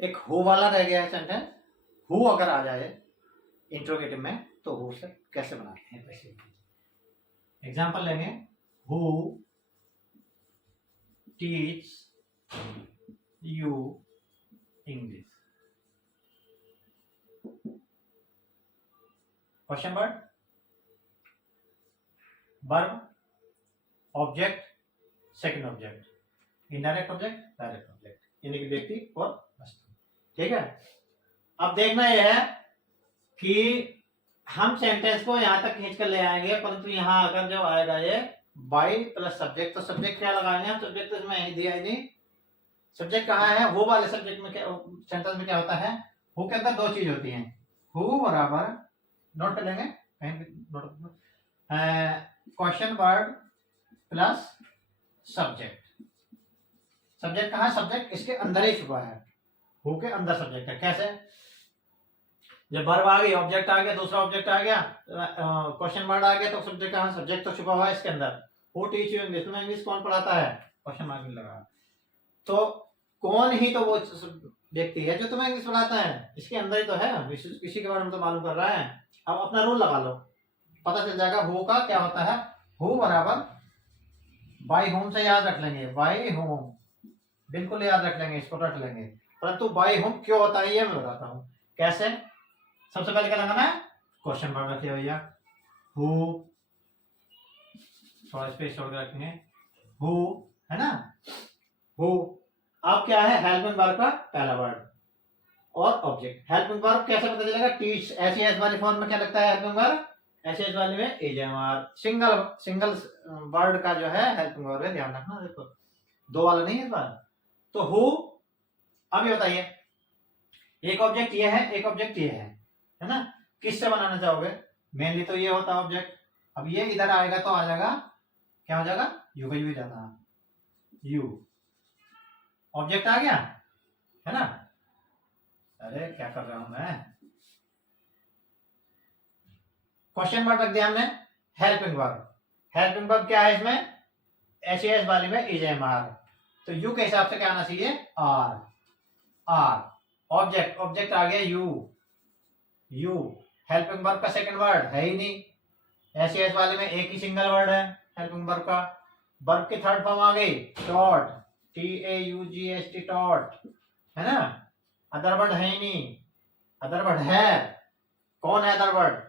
एक हु वाला रह गया है सेंटेंस। हु अगर आ जाए इंट्रोगेटिव में तो हु से कैसे बनाते हैं वैसे एग्जाम्पल लेंगे। Who teach you English. Question word, verb, object, second object, indirect object, direct object, यानी कि व्यक्ति और वस्तु। ठीक है, अब देखना यह है कि हम सेंटेंस को यहां तक खींच कर ले आएंगे, परंतु यहां अगर जो आएगा ये बाई प्लस सब्जेक्ट, तो सब्जेक्ट क्या लगाएंगे हम? सब्जेक्ट तो इसमें दिया ही नहीं। सब्जेक्ट कहाँ है? वो वाले सब्जेक्ट में क्या, सेंटेंस में क्या होता है? हु के अंदर दो चीज होती हैं। हु बराबर, नोट कर लेंगे कहीं भी, question word plus subject. Subject कहाँ? सब्जेक्ट इसके अंदर ही छुपा है, हु के अंदर सब्जेक्ट है। कैसे? जब वर्ब आ गई, ऑब्जेक्ट आ गया, दूसरा ऑब्जेक्ट आ गया, क्वेश्चन वर्ड आ गया, तो सब्जेक्ट कहाँ? सब्जेक्ट तो छुपा हुआ है इसके अंदर। हु टीच यू इंग्लिश, तुम्हें इंग्लिश कौन पढ़ाता है? क्वेश्चन मार्क नहीं लगा, तो कौन ही तो वो व्यक्ति है जो तुम्हें इंग्लिश पढ़ाता है, इसके अंदर ही तो है, इसी के बारे में तो मालूम कर रहा है। अब अपना रूल लगा लो, पता चल जाएगा हु का क्या होता है। हु बराबर बाई होम से याद रख लेंगे, बाई होम बिल्कुल याद रख लेंगे, इसको रख लेंगे। परंतु बाई होम क्यों होता है ये मैं बताता हूं कैसे। सबसे पहले क्या लगाना है? क्वेश्चन वर्ड रखिए भैया, हु, थोड़ा स्पेस छोड़ के रखेंगे, हु है ना, हु। अब क्या है? हेल्पिंग वर्ब का पहला वर्ड और ऑब्जेक्ट। हेल्पिंग वर्ब कैसे पता चलेगा? टीच, ऐसी एस वाली फॉर्म में क्या लगता है हेल्पिंग वर्ब? ऐसे एस वाली में एजएमआर। सिंगल वर्ड का जो है हेल्पिंग वर्ब है, ध्यान रखना, देखो दो वाला नहीं है इस बार। तो हु, अब ये बताइए, एक ऑब्जेक्ट ये है, एक ऑब्जेक्ट ये है ना, किससे बनाना चाहोगे? मेनली तो ये होता है ऑब्जेक्ट। अब ये इधर आएगा तो आ जाएगा, क्या हो जाएगा? यू का यू जाता है, यू ऑब्जेक्ट आ गया है ना। अरे क्या कर रहा हूं मैं? क्वेश्चन वर्ड रख दिया हमने, हेल्पिंग वर्ब। हेल्पिंग वर्ब क्या है इसमें? एस वाली में इज एम आर, तो यू के हिसाब से क्या आना चाहिए? आर। आर ऑब्जेक्ट, ऑब्जेक्ट आ गया यू, यू। हेल्पिंग वर्ब का सेकंड वर्ड है ही नहीं, एस वाले में एक ही सिंगल वर्ड है हेल्पिंग वर्ब का। वर्ब की थर्ड फॉर्म आ गई टॉट, TAUGHT, टॉट है ना। अदर वर्ड है ही नहीं, अदर वर्ड है, कौन है अदर वर्ड?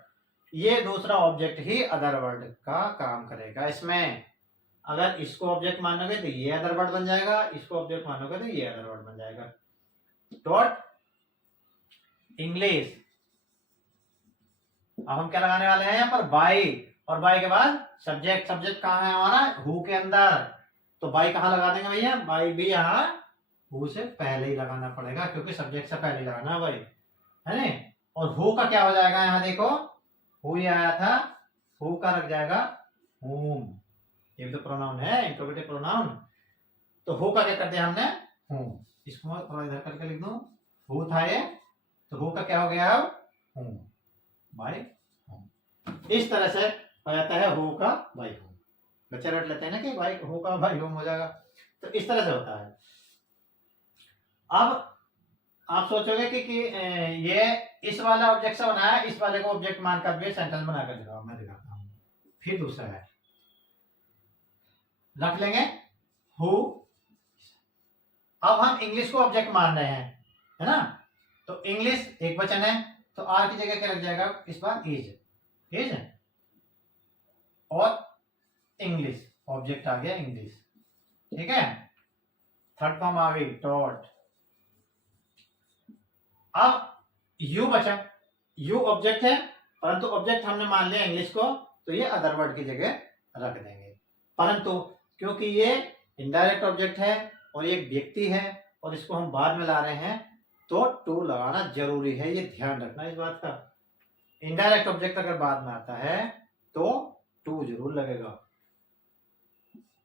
ये दूसरा ऑब्जेक्ट ही अदर वर्ड का काम करेगा इसमें। अगर इसको ऑब्जेक्ट मानोगे तो ये अदर वर्ड बन जाएगा, इसको ऑब्जेक्ट मानोगे तो ये अदर वर्ड बन जाएगा। Dot English. अब हम क्या लगाने वाले हैं यहाँ पर? बाई, और बाई के बाद सब्जेक्ट। सब्जेक्ट कहाँ है हमारा? हु के अंदर, तो बाई कहाँ लगा देंगे भैया? बाई भी यहाँ हु से पहले ही लगाना पड़ेगा, क्योंकि सब्जेक्ट से पहले लगाना है भाई, है ना। और हु का क्या हो जाएगा? यहाँ देखो हु ही आया था, हु का रख जाएगा हुम, ये भी तो प्रोनाउन है, इंट्रोगेटिव प्रोनाउन। तो हु का क्या कर दिया हमने? हुम। इसको थोड़ा इधर करके लिख दो, हु था ये, तो हु का क्या हो गया अब? हुम, बाई होम। इस तरह से हो जाता है हु का बाई होम। बच्चे रट लेते हैं ना कि भाई हु का बाई होम हो जाएगा, तो इस तरह से होता है। अब आप सोचोगे कि ये इस वाला ऑब्जेक्ट से बनाया, इस वाले को ऑब्जेक्ट मानकर भी सेंटेंस बनाकर दिखाओ, मैं दिखाता हूं। फिर दूसरा है, रख लेंगे हु। अब हम इंग्लिश को ऑब्जेक्ट मान रहे हैं, है ना, तो इंग्लिश एक वचन है, तो आर की जगह क्या लग जाएगा इस बार? इज, इज, और इंग्लिश ऑब्जेक्ट आ गया इंग्लिश, ठीक है। थर्ड फॉर्म आ गई टॉट। अब यू बचा, यू ऑब्जेक्ट है, परंतु ऑब्जेक्ट हमने मान लिया इंग्लिश को, तो ये अदर वर्ड की जगह रख देंगे। परंतु क्योंकि ये इनडायरेक्ट ऑब्जेक्ट है और ये एक व्यक्ति है और इसको हम बाद में ला रहे हैं, तो टू लगाना जरूरी है, ये ध्यान रखना इस बात का। इनडायरेक्ट ऑब्जेक्ट अगर बाद में आता है तो टू जरूर लगेगा,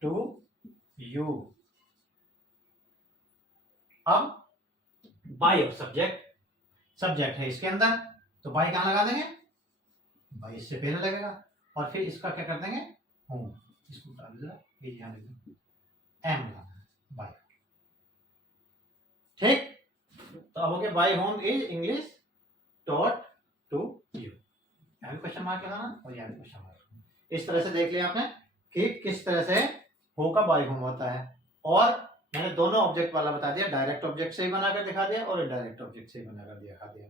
टू यू। अब बाई ऑफ सब्जेक्ट, सब्जेक्ट है इसके अंदर, तो बाई कहां लगा देंगे? बाई इससे पहले लगेगा, और फिर इसका क्या कर देंगे? होम। इसको डाल दो, ये ध्यान रखना, एम लगाना बाई, ठीक। तो अब हो गया by whom is English taught to you. यहाँ भी क्वेश्चन मार्क लगाना और यहाँ भी क्वेश्चन मार्क। इस तरह से देख लिया आपने कि किस तरह से हो का बाय होम होता है। और मैंने दोनों ऑब्जेक्ट वाला बता दिया, डायरेक्ट ऑब्जेक्ट से ही बनाकर दिखा दिया और इनडायरेक्ट ऑब्जेक्ट से ही बनाकर दिखा दिया।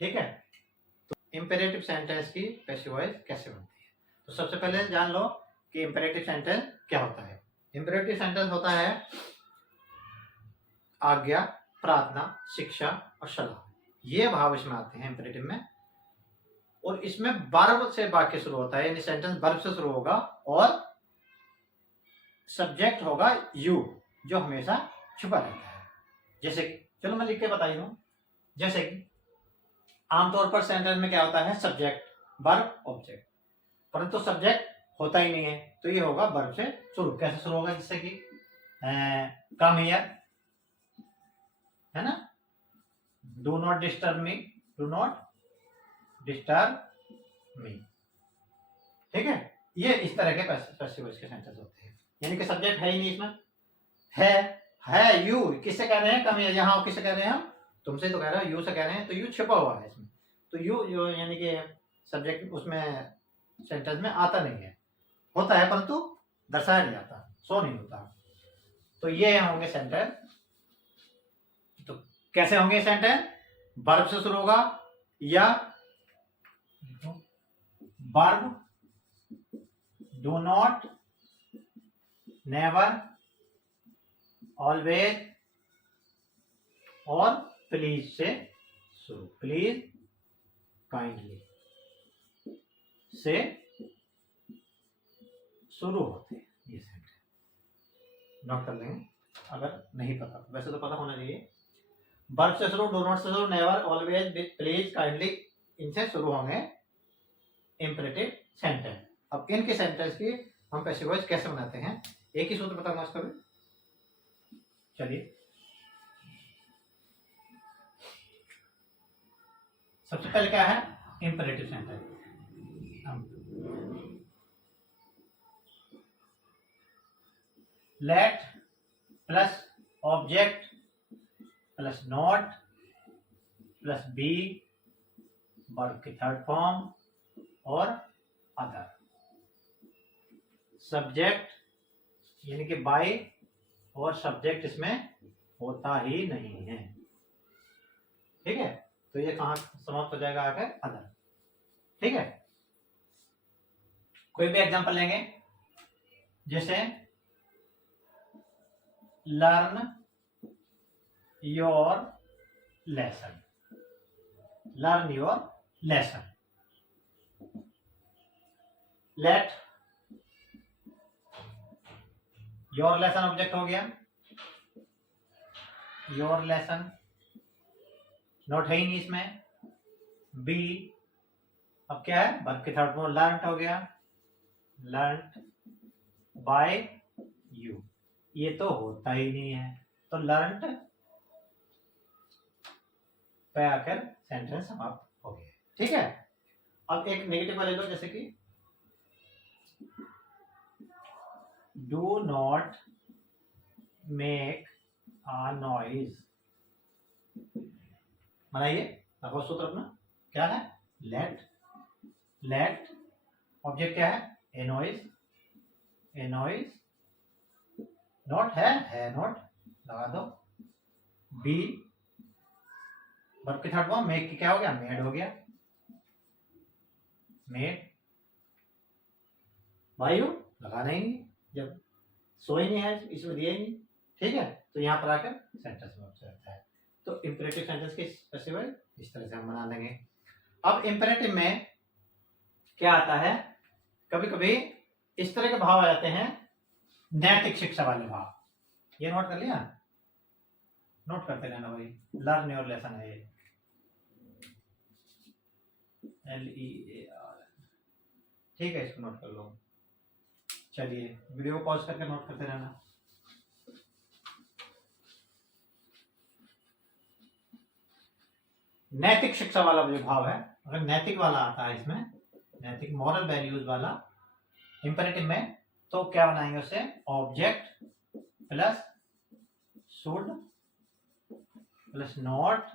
ठीक है, तो इंपेरेटिव सेंटेंस की पैसिव वॉइस कैसे बनती है। तो सबसे पहले जान लो कि इंपेरेटिव सेंटेंस क्या होता है। इंपेरेटिव सेंटेंस होता है आज्ञा, प्रार्थना, शिक्षा और सलाह, ये भाव इसमें आते हैं इंपेरेटिव में। और इसमें वर्ब से वाक्य शुरू होता है, यानी सेंटेंस वर्ब से शुरू होगा और सब्जेक्ट होगा यू, जो हमेशा छुपा रहता है। जैसे कि चलो मैं लिख के बताई दूं, जैसे कि आमतौर पर सेंटेंस में क्या होता है, सब्जेक्ट वर्ब ऑब्जेक्ट, परंतु सब्जेक्ट होता ही नहीं है, तो ये होगा वर्ब से शुरू। कैसे शुरू होगा, जैसे कि कम हियर, है ना, do not disturb me, do not disturb me. ठीक है, ये इस तरह के पैसिव वॉइस के सेंटेंस होते हैं, यानी कि सब्जेक्ट है ही नहीं इसमें। है यू, किससे कह रहे हैं, कम हियर, यहाँ किससे कह रहे हैं हम, तुमसे तो कह रहे हो, यू से कह रहे हैं, तो यू छिपा हुआ है इसमें। तो यू यानी कि सब्जेक्ट उसमें सेंटेंस में आता नहीं है, होता है परंतु दर्शाया नहीं जाता, शो नहीं होता। तो ये होंगे सेंटेंस। तो कैसे होंगे सेंटेंस, वर्ब से शुरू होगा या verb, do not, never, always और प्लीज से शुरू, प्लीज, काइंडली से शुरू होते हैं ये सेंटेंस। नोट कर लेंगे अगर नहीं पता, वैसे तो पता होना चाहिए। वर्ब से शुरू, डू नॉट से शुरू, नेवर, ऑलवेज, प्लीज, काइंडली, इनसे शुरू होंगे इंपेरेटिव सेंटेंस। अब इनके सेंटेंस की हम पैसिव वॉइस कैसे बनाते हैं, एक ही सूत्र बताऊंगा इसका भी। चलिए, सबसे पहले क्या है, imperative sentence. Let plus object plus not plus be, verb की थर्ड फॉर्म और अदर। सब्जेक्ट यानी कि बाय और सब्जेक्ट इसमें होता ही नहीं है। ठीक है, तो ये कहां समाप्त हो जाएगा, आकर अदर। ठीक है, कोई भी एग्जांपल लेंगे, जैसे learn your lesson, learn your lesson. Let, your lesson object हो गया, योर लेसन, नोट है ही नहीं इसमें। बी, अब क्या है, वर्ब की थर्ड फॉर्म, लर्न हो गया, लर्न बाय यू, ये तो होता ही नहीं है, तो लर्न पे आकर सेंटेंस समाप्त हो गया। ठीक है, अब एक नेगेटिव वाले लो, जैसे कि do not make a noise. बनाइए लगभग सूत्र अपना, क्या है, लेट, लेट ऑब्जेक्ट क्या है, ए नॉइज, ए नॉइज, नॉट है नॉट लगा दो, बी, वर्ब की थर्ड फॉर्म, मेक की क्या हो गया, मेड हो गया, मेड, वायु लगाना ही नहीं, जब सो ही नहीं है इसमें दिया ही नहीं। ठीक है, तो यहाँ पर आकर सेंटेंस में रहता है। तो इंपेरेटिव सेंटेंस की पैसिव वॉइस इस तरह से हम बना लेंगे। अब इंपेरेटिव में क्या आता है, कभी कभी इस तरह के भाव आ जाते हैं, नैतिक शिक्षा वाले भाव। ये नोट कर लिया, नोट करते रहना भाई, लर्न योर लेसन है ये, LEAR। ठीक है, इसको नोट कर लो। चलिए वीडियो को पॉज करके नोट करते रहना। नैतिक शिक्षा वाला जो भाव है, अगर नैतिक वाला आता है इसमें, नैतिक मॉरल वैल्यूज वाला इंपेरेटिव में, तो क्या बनाएंगे उससे, object plus should plus not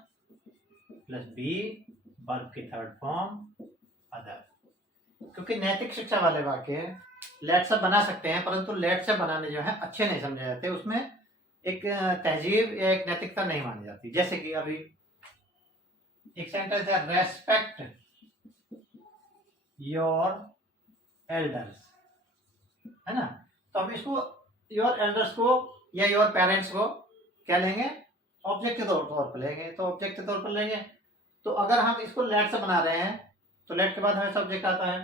plus be, verb की थर्ड फॉर्म अदर। क्योंकि नैतिक शिक्षा वाले वाक्य लेट से बना सकते हैं, परंतु लेट से बनाने जो है अच्छे नहीं समझे जाते, उसमें एक तहजीब या एक नैतिकता नहीं मानी जाती। जैसे कि अभी एक सेंटेंस है, रेस्पेक्ट योर एल्डर्स, है ना। तो हम इसको योर एल्डर्स को या योर पेरेंट्स को क्या लेंगे, ऑब्जेक्ट के तौर पर लेंगे। तो ऑब्जेक्ट के तौर पर लेंगे, तो अगर हम इसको लेट से बना रहे हैं तो लेट के बाद हमें सब्जेक्ट आता है,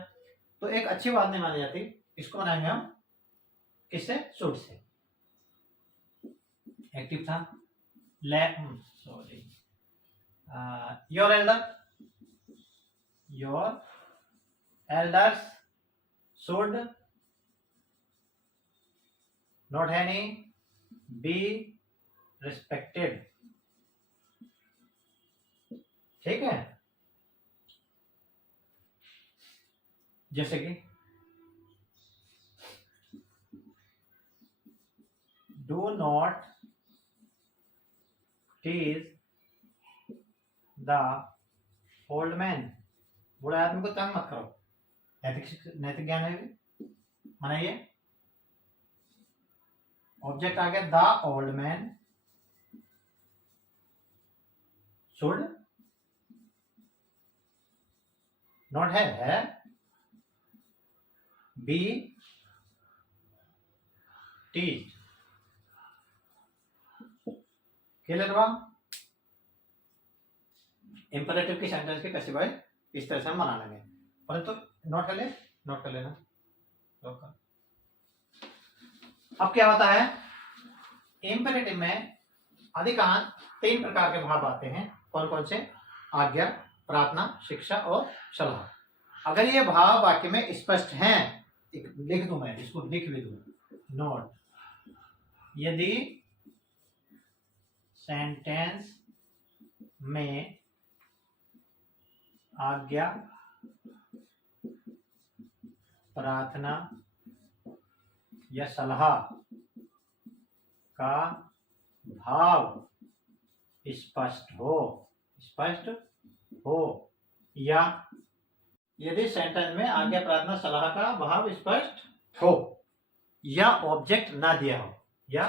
तो एक अच्छी बात नहीं मानी जाती। इसको बनाएंगे हम किससे, शुड से। एक्टिव था, sorry, your elders should not any be respected. ठीक है, जैसे कि do not tease the old man, बूढ़े आदमी को तंग मत करो। नैतिक ज्ञान है, मनाइए। ऑब्जेक्ट आ गया, the old man should not है बी टीच। क्लियर हुआ। इंपरेटिव की सेंटेंस के कैसे भाई इस तरह से हम बना लेंगे, परंतु नोट कर लेना। अब क्या होता है, इंपरेटिव में अधिकांश 3 प्रकार के भाव आते हैं। कौन कौन से, आज्ञा, प्रार्थना, शिक्षा और सलाह। अगर ये भाव वाक्य में स्पष्ट हैं, लिख दूं मैं इसको, लिख भी दूं, नोट, यदि सेंटेंस में आज्ञा, प्रार्थना या सलाह का भाव स्पष्ट हो, या यदि सेंटेंस में आज्ञा, प्रार्थना, सलाह का भाव स्पष्ट हो, या ऑब्जेक्ट ना दिया हो, या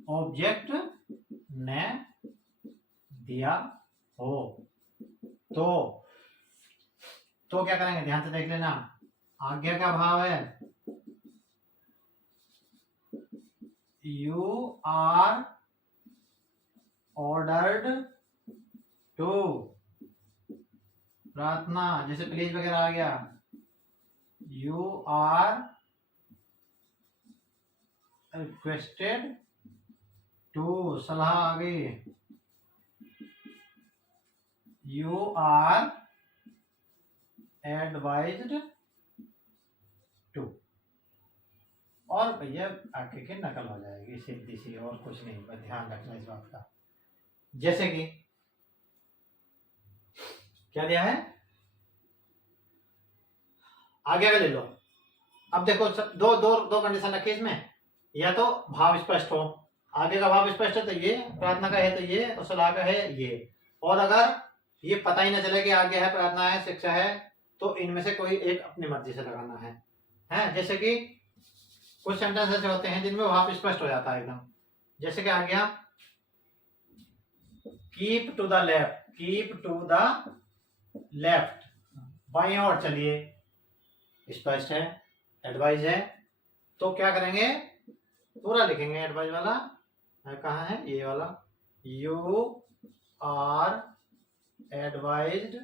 ऑब्जेक्ट ने दिया हो, तो क्या करेंगे, ध्यान से देख लेना। आज्ञा का भाव है यू आर ऑर्डर्ड टू। प्रार्थना जैसे प्लीज वगैरह आ गया, यू आर रिक्वेस्टेड टू। सलाह आ गई, यू आर एडवाइज्ड टू। और भैया आगे की नकल हो जाएगी सीधी सी, और कुछ नहीं, बस ध्यान रखना इस बात का। जैसे कि क्या दिया है, आगे का ले लो। अब देखो दो कंडीशन रखी इसमें, या तो भाव स्पष्ट हो, आगे का भाव स्पष्ट है तो ये, प्रार्थना का है तो ये, और सलाह का है ये। और अगर ये पता ही ना चले कि आगे है, प्रार्थना है, शिक्षा है, तो इनमें से कोई एक अपनी मर्जी से लगाना है। जैसे कि कुछ सेंटेंस ऐसे होते हैं जिनमें भाव स्पष्ट हो जाता है एकदम। जैसे कि आ गया कीप टू द लेफ्ट, बाईं ओर चलिए, स्पष्ट है। एडवाइज है तो क्या करेंगे, पूरा लिखेंगे। एडवाइज वाला कहाँ है, ये वाला, यू आर एडवाइज्ड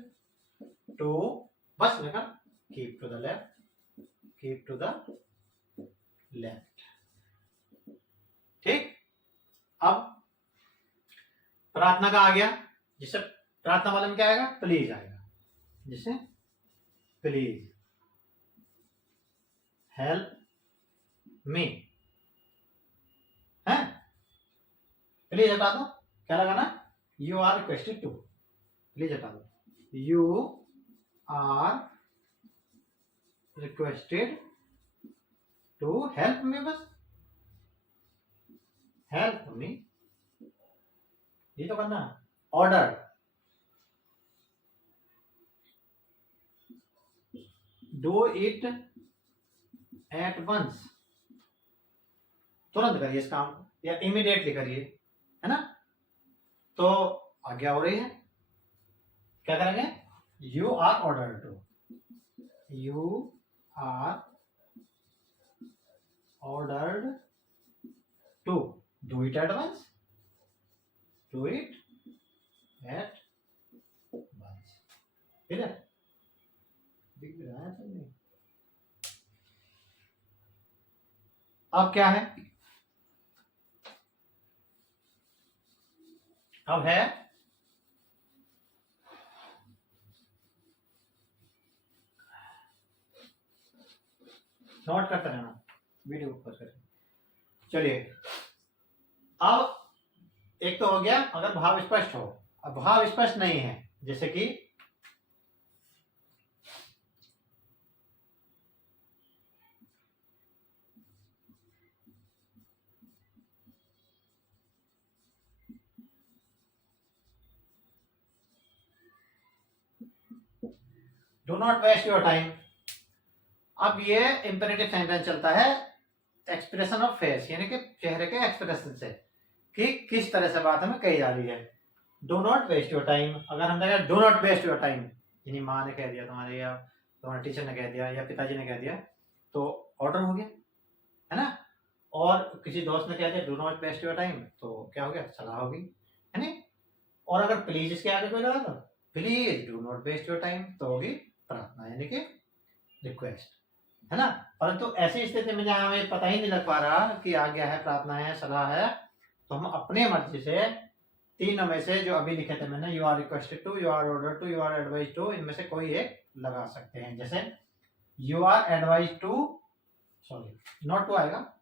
टू, बस लिखा, कीप टू द लेफ्ट। ठीक। अब प्रार्थना का आ गया, जिससे प्रार्थना वाले में क्या आएगा, प्लीज आएगा, जिसे प्लीज हेल्प मी है, प्लीज हटा दो, क्या लगाना, you are requested to, please हटा दो, you are requested to help me, बस हेल्प मी, ये तो करना। Order, do it at once, तुरंत करिए इस काम को, या इमीडिएटली करिए, है ना। तो आज्ञा हो रही है, क्या करेंगे, you are order to, you are ordered to do it at once, do it at once, ठीक है, दिख रहा है तो नहीं। अब क्या है, अब है नोट करते रहना, वीडियो ऊपर करें। चलिए, अब एक तो हो गया अगर भाव स्पष्ट हो, अब भाव स्पष्ट नहीं है, जैसे कि do not waste your time. अब ये इंपेरेटिव सेंटेंस चलता है एक्सप्रेशन ऑफ फेस, यानी कि चेहरे के एक्सप्रेशन से, कि किस तरह से बात हमें कही जा रही है। Do not waste your time, अगर हम कहें do not waste your time, यानी माँ ने कह दिया तुम्हारे, या तुम्हारे टीचर ने कह दिया, या पिताजी ने कह दिया, तो ऑर्डर हो गया, है ना। और किसी दोस्त ने कह दिया do not waste your time, तो क्या हो गया, सलाह होगी, है ना। और अगर प्लीज इसके आगे कोई लगा दो, please do not waste your time, तो होगी प्रार्थना, यानी कि रिक्वेस्ट, है ना। परंतु ऐसी स्थिति में जहां हमें पता ही नहीं लग पा रहा कि आज्ञा है, प्रार्थना है, सलाह है, तो हम अपने मर्जी से तीनों में से जो अभी लिखे थे मैंने, you are requested to, you are order to, you are advise to, इनमें से कोई एक लगा सकते हैं। जैसे you are advise to, sorry not to आएगा,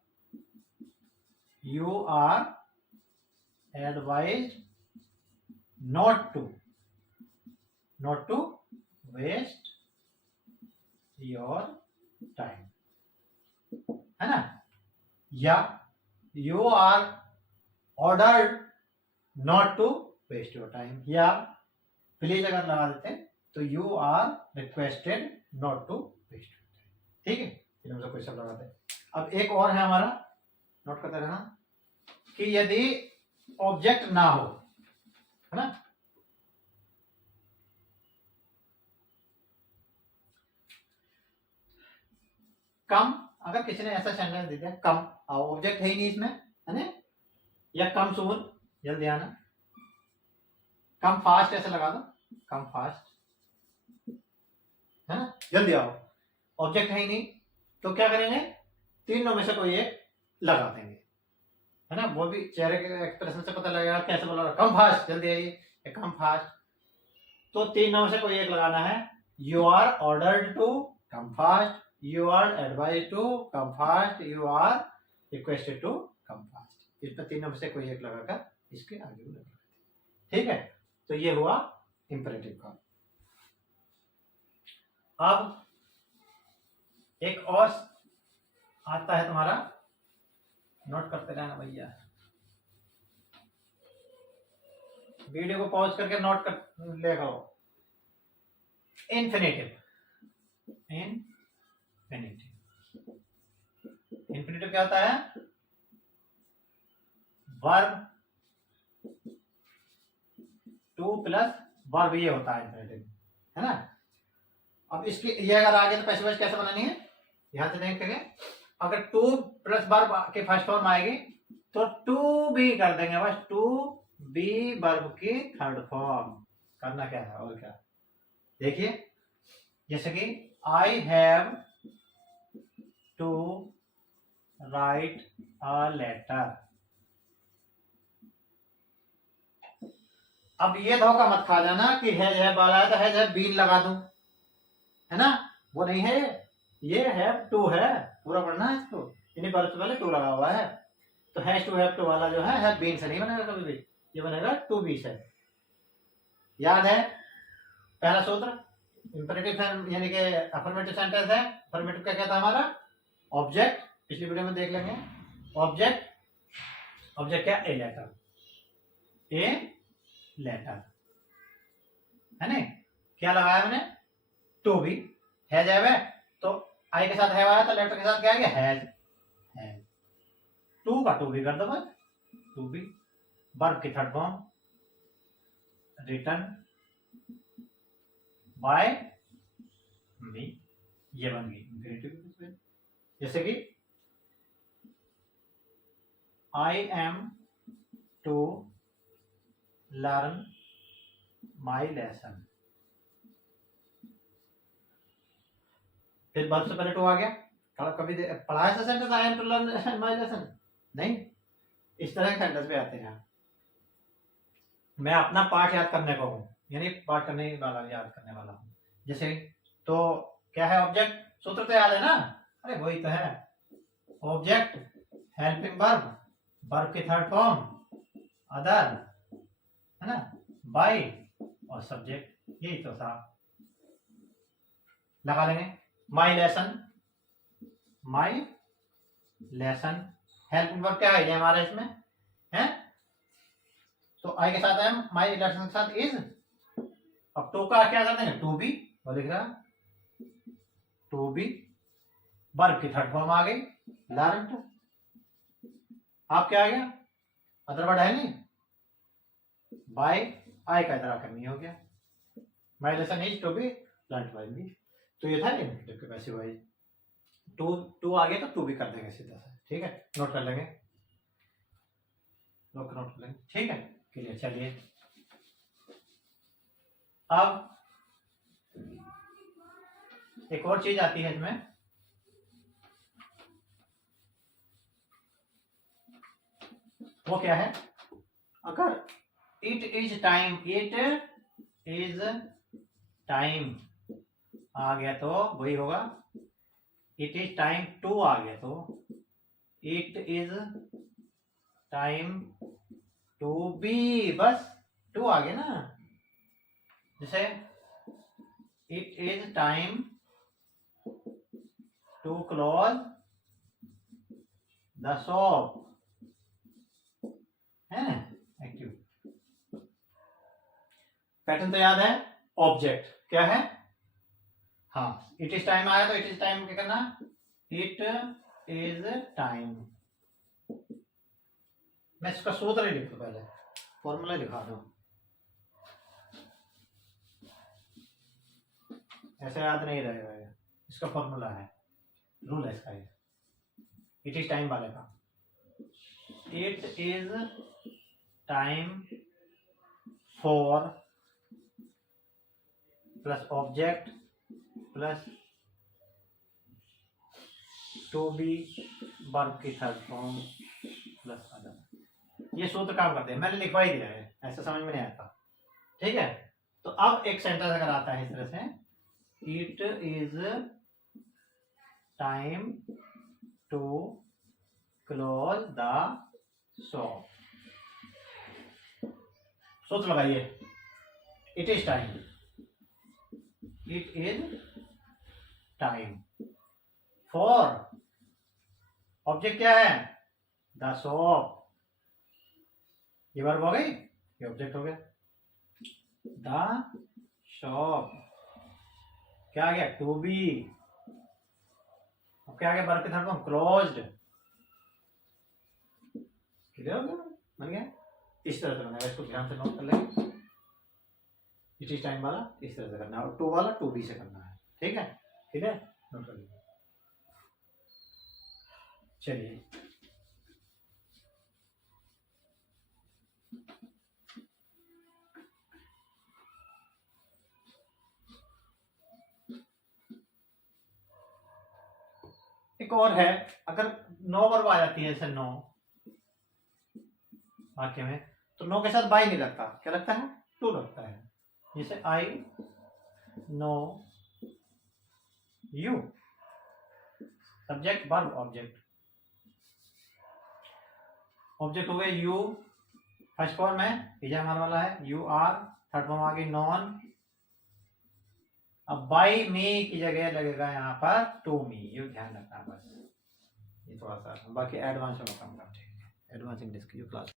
you are advise not to waste your time, है ना। या you are ordered not to waste your time, या प्लीज अगर लगा देते हैं तो you are requested not to waste your time, ठीक है। तीनों से कोई सब लगाते हैं। अब एक और है हमारा, नोट करते रहना, कि यदि ऑब्जेक्ट ना हो, है ना, कम, अगर किसी ने ऐसा सेंटेंस दे दिया कम, ऑब्जेक्ट है ही नहीं इसमें, है ना, या कम सून, जल्दी आना, कम फास्ट ऐसे लगा दो, कम फास्ट, है ना, जल्दी आओ, ऑब्जेक्ट है ही नहीं, तो क्या करेंगे, तीनों में से कोई एक लगा देंगे, है ना। वो भी चेहरे के एक्सप्रेशन से पता लगेगा, कैसे बोला, कम फास्ट, जल्दी आइए, कम फास्ट, तो तीनों में से कोई एक लगाना है। You are ordered to, come fast, you are advise to, come fast, you are requested to, come fast, इस पर तीनों में से कोई एक लगाकर इसके आगे लगा, ठीक है। तो ये हुआ इंपेरेटिव का। अब एक और आता है तुम्हारा, नोट करते रहना भैया, वीडियो को पॉज करके नोट कर ले करो। इन्फिनेटिव, इन्फिनेटिव क्या होता है, वर्ब टू प्लस वर्ब, ये होता है इन्फिनेटिव, है ना। अब इसकी ये अगर आगे तो पैसिव वॉइस कैसे बनानी है, ध्यान से देखेंगे, अगर टू प्लस वर्ब के फर्स्ट फॉर्म आएगी तो टू बी कर देंगे, बस टू बी वर्ब की थर्ड फॉर्म, करना क्या है और क्या, देखिए, जैसे कि I have to write a letter. अब ये धोखा मत खा जाना कि है वाला है तो है बीन लगा दूं, है ना, वो नहीं है, ये हैव टू है, पूरा पढ़ना है इसको, इन्हीं वर्ब से पहले टू लगा हुआ है, तो हैज टू हैव टू वाला जो है बीन से नहीं बनेगा कभी भी, ये बनेगा टू बी से। याद है पहला सूत्र, इंपेरेटिव यानी कि अफर्मेटिव सेंटेंस है, अफर्मेटिव क्या कहता है हमारा, ऑब्जेक्ट, पिछली वीडियो में देख लेंगे, ऑब्जेक्ट क्या, ए लेटर, है ना, क्या लगाया मैंने, टू बी, है तो आई के साथ हैव आया तो लेटर के साथ क्या आ गया, हैज। टू का टू भी कर दो बस, टू भी। वर्ब की third form written by me, ये बन गई इंफिनिटिव। जैसे कि I am to learn my lesson, फिर वर्ब से पहले टू आ गया। कभी पढ़ा है sentence I am to learn my lesson? नहीं, इस तरह के सेंटेंस पे आते हैं। मैं अपना पाठ याद करने को हूँ, यानी पाठ करने वाला याद करने वाला हूँ। जैसे तो क्या है ऑब्जेक्ट, सूत्र तो याद है ना, अरे वही तो है ऑब्जेक्ट हेल्पिंग वर्ब, वर्ब की थर्ड फॉर्म अदर, है ना, बाय और सब्जेक्ट, यही तो था। लगा लेंगे माई लेसन, माई लेसन हेल्पिंग वर्ब क्या है ये हमारा इसमें है, तो आई के साथ एम, माई लेसन के साथ इज। अब टू का क्या कर देंगे, टू बी, वो लिख रहा टू बी, वर्ब की थर्ड फॉर्म आ गई लर्न। आप क्या आ गया, अदर वर्ड है नहीं, बाय आई का इधर आकर नहीं हो गया, my lesson is to be learn by me. तो ये था इंफिनिटिव के पैसिव वॉइस। टू आ गया तो टू भी कर देंगे सीधा सा, ठीक है, नोट कर लेंगे, नोट कर लेंगे, ठीक है, क्लियर। चलिए अब एक और चीज आती है इसमें, वो क्या है, अगर it is time, it is time आ गया तो वही होगा, इट इज टाइम टू आ गया तो it is time to be, बस टू आ गया ना। जैसे it is time to close the shop, है एक्टिव। पैटर्न तो याद है, ऑब्जेक्ट क्या है, हाँ इट इज टाइम आया तो इट इज टाइम क्या करना, इट इज टाइम। मैं इसका सूत्र ही लिख दूं, पहले फॉर्मूला लिखा दो, ऐसे याद नहीं रहेगा, इसका फॉर्मूला है, रूल है इसका, इट इज टाइम वाले का, it is time for plus object plus to be, verb की थर्ड फॉर्म प्लस अदर। ये सूत्र काम करते हैं, मैंने लिखवा ही दिया है, ऐसा समझ में नहीं आता, ठीक है। तो अब एक सेंटेंस अगर आता है इस तरह से, it is time to close the shop, सूत्र लगाइए, it is time, it is time for, object क्या है, द शॉप, ये वर्ब हो गई, ये ऑब्जेक्ट हो गया, द शॉप क्या आ गया, टू बी, अब क्या आ गया, वर्ब की थर्ड फॉर्म क्लोज्ड, क्लियर हो गया, बन गया। इस तरह से बनेगा, इसको ध्यान से नोट कर लेंगे, इट इज टाइम वाला इस तरह से करना है और टू वाला टू बी से करना है, ठीक है, ठीक है, नोट कर लीजिए। चलिए एक और है, अगर नो वर्ब आ जाती है जैसे नो वाक्य में, तो नो के साथ बाई नहीं लगता, क्या लगता है, टू लगता है। जैसे I know you, subject verb object, object हो गए यू, फर्स्ट फॉर्म है इजा हमारा वाला है, यू आर, थर्ड फॉर्म आ गई नॉन। अब बाई मी की जगह लगेगा यहाँ पर टू मी, ये ध्यान रखना बस, ये थोड़ा सा, बाकी एडवांस में काम करते हैं, एडवांस इंग्लिश की जो क्लास